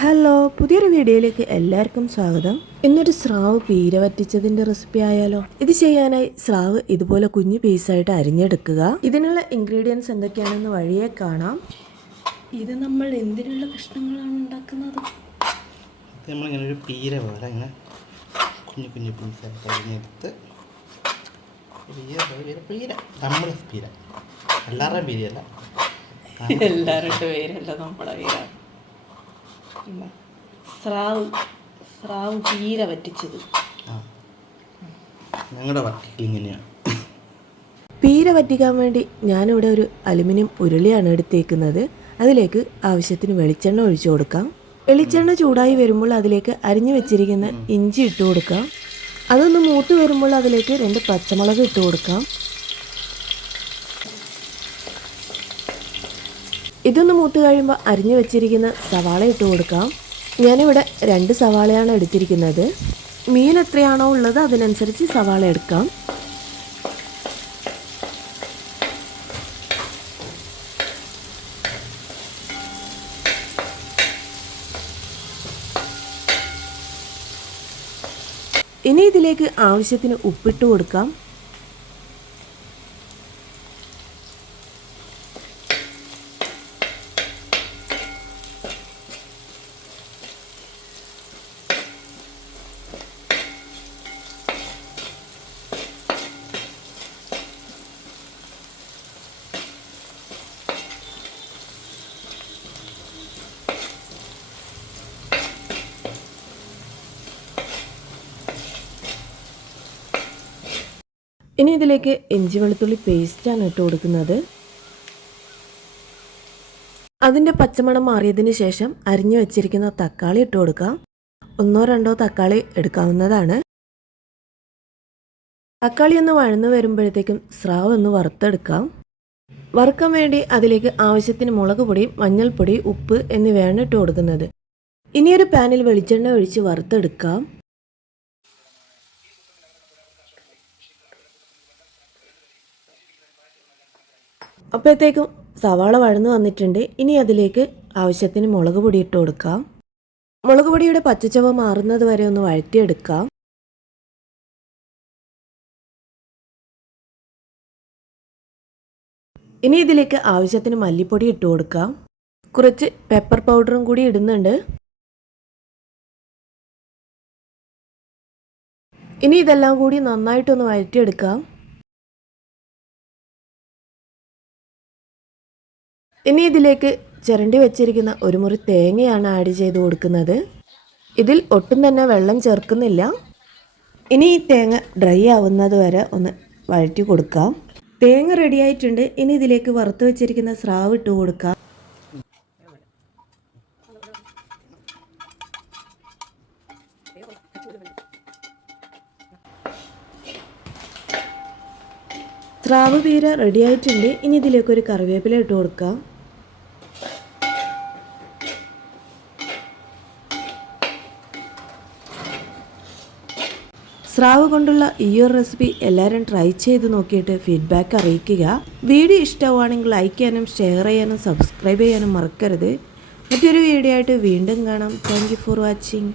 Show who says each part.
Speaker 1: hello പുതിയൊരു വീഡിയോയിലേക്ക് എല്ലാവർക്കും സ്വാഗതം ഇന്നൊരു സ്രാവ് പീര വറ്റിച്ചതിന്റെ റെസിപ്പി ആയാലോ ഇത് ചെയ്യാനായി സ്രാവ് ഇതുപോലെ കുഞ്ഞു പീസായിട്ട് അരിഞ്ഞെടുക്കുക ഇതിനുള്ള ഇൻഗ്രീഡിയൻസ് എന്തൊക്കെയാണെന്ന് വഴിയെ കാണാം
Speaker 2: ഇത് നമ്മൾ എന്തിനുള്ള കഷ്ണങ്ങളാണ് ഉണ്ടാക്കുന്നത്
Speaker 3: ഒരു പീര പോലെ ഇങ്ങനെ കുഞ്ഞു കുഞ്ഞു പീസായിട്ട് അരിഞ്ഞെടുത്ത് പീര പീര നമ്മുടെ പീര എല്ലാവരുടെ
Speaker 2: പേരല്ല നമ്മളെ പേരാണ് സ്രാവ് സ്രാവ് ചീര വറ്റിച്ചത്
Speaker 1: പീര വറ്റിക്കാൻ വേണ്ടി ഞാനിവിടെ ഒരു അലുമിനിയം ഉരുളിയാണ് എടുത്തേക്കുന്നത് അതിലേക്ക് ആവശ്യത്തിന് വെളിച്ചെണ്ണ ഒഴിച്ചു കൊടുക്കാം വെളിച്ചെണ്ണ ചൂടായി വരുമ്പോൾ അതിലേക്ക് അരിഞ്ഞു വെച്ചിരിക്കുന്ന ഇഞ്ചി ഇട്ട് കൊടുക്കാം അതൊന്ന് മൂത്ത് വരുമ്പോൾ അതിലേക്ക് രണ്ട് പച്ചമുളക് ഇട്ട് കൊടുക്കാം ഇതൊന്ന് മൂത്ത് കഴിയുമ്പോൾ അരിഞ്ഞു വെച്ചിരിക്കുന്ന സവാള ഇട്ട് കൊടുക്കാം ഞാനിവിടെ രണ്ട് സവാളയാണ് എടുത്തിരിക്കുന്നത് മീൻ എത്രയാണോ ഉള്ളത് അതിനനുസരിച്ച് സവാള എടുക്കാം ഇനി ഇതിലേക്ക് ആവശ്യത്തിന് ഉപ്പിട്ട് കൊടുക്കാം ഇനി ഇതിലേക്ക് ഇഞ്ചി വെളുത്തുള്ളി പേസ്റ്റാണ് ഇട്ട് കൊടുക്കുന്നത് അതിൻ്റെ പച്ചമണം മാറിയതിന് ശേഷം അരിഞ്ഞു വെച്ചിരിക്കുന്ന തക്കാളി ഇട്ട് കൊടുക്കാം ഒന്നോ രണ്ടോ തക്കാളി എടുക്കാവുന്നതാണ് തക്കാളി ഒന്ന് വഴന്നു വരുമ്പോഴത്തേക്കും സ്രാവ് ഒന്ന് വറുത്തെടുക്കാം വറുക്കാൻ വേണ്ടി അതിലേക്ക് ആവശ്യത്തിന് മുളക് പൊടി മഞ്ഞൾപ്പൊടി ഉപ്പ് എന്നിവയാണ് ഇട്ട് കൊടുക്കുന്നത് ഇനിയൊരു പാനിൽ വെളിച്ചെണ്ണ ഒഴിച്ച് വറുത്തെടുക്കാം അപ്പോഴത്തേക്കും സവാള വഴന്ന് വന്നിട്ടുണ്ട് ഇനി അതിലേക്ക് ആവശ്യത്തിന് മുളക് പൊടി ഇട്ട് കൊടുക്കാം മുളക് പൊടിയുടെ പച്ചച്ചവ മാറുന്നത് വരെ ഒന്ന് വഴറ്റിയെടുക്കാം ഇനി ഇതിലേക്ക് ആവശ്യത്തിന് മല്ലിപ്പൊടി ഇട്ട് കൊടുക്കാം കുറച്ച് പെപ്പർ പൗഡറും കൂടി ഇടുന്നുണ്ട് ഇനി ഇതെല്ലാം കൂടി നന്നായിട്ടൊന്ന് വഴറ്റിയെടുക്കാം ഇനി ഇതിലേക്ക് ചിരണ്ടി വെച്ചിരിക്കുന്ന ഒരു മുറി തേങ്ങയാണ് ആഡ് ചെയ്ത് കൊടുക്കുന്നത് ഇതിൽ ഒട്ടും തന്നെ വെള്ളം ചേർക്കുന്നില്ല ഇനി ഈ തേങ്ങ ഡ്രൈ ആവുന്നത് വരെ ഒന്ന് വഴറ്റി കൊടുക്കാം തേങ്ങ റെഡിയായിട്ടുണ്ട് ഇനി ഇതിലേക്ക് വറുത്ത് വെച്ചിരിക്കുന്ന സ്രാവ് ഇട്ട് കൊടുക്കാം സ്രാവ് പീര റെഡിയായിട്ടുണ്ട് ഇനി ഇതിലേക്ക് ഒരു കറിവേപ്പില ഇട്ട് കൊടുക്കാം സ്രാവ് കൊണ്ടുള്ള ഈ ഒരു റെസിപ്പി എല്ലാവരും ട്രൈ ചെയ്ത് നോക്കിയിട്ട് ഫീഡ്ബാക്ക് അറിയിക്കുക വീഡിയോ ഇഷ്ടമാണെങ്കിൽ ലൈക്ക് ചെയ്യാനും ഷെയർ ചെയ്യാനും സബ്സ്ക്രൈബ് ചെയ്യാനും മറക്കരുത് മറ്റൊരു വീഡിയോ ആയിട്ട് വീണ്ടും കാണാം താങ്ക് ഫോർ വാച്ചിങ്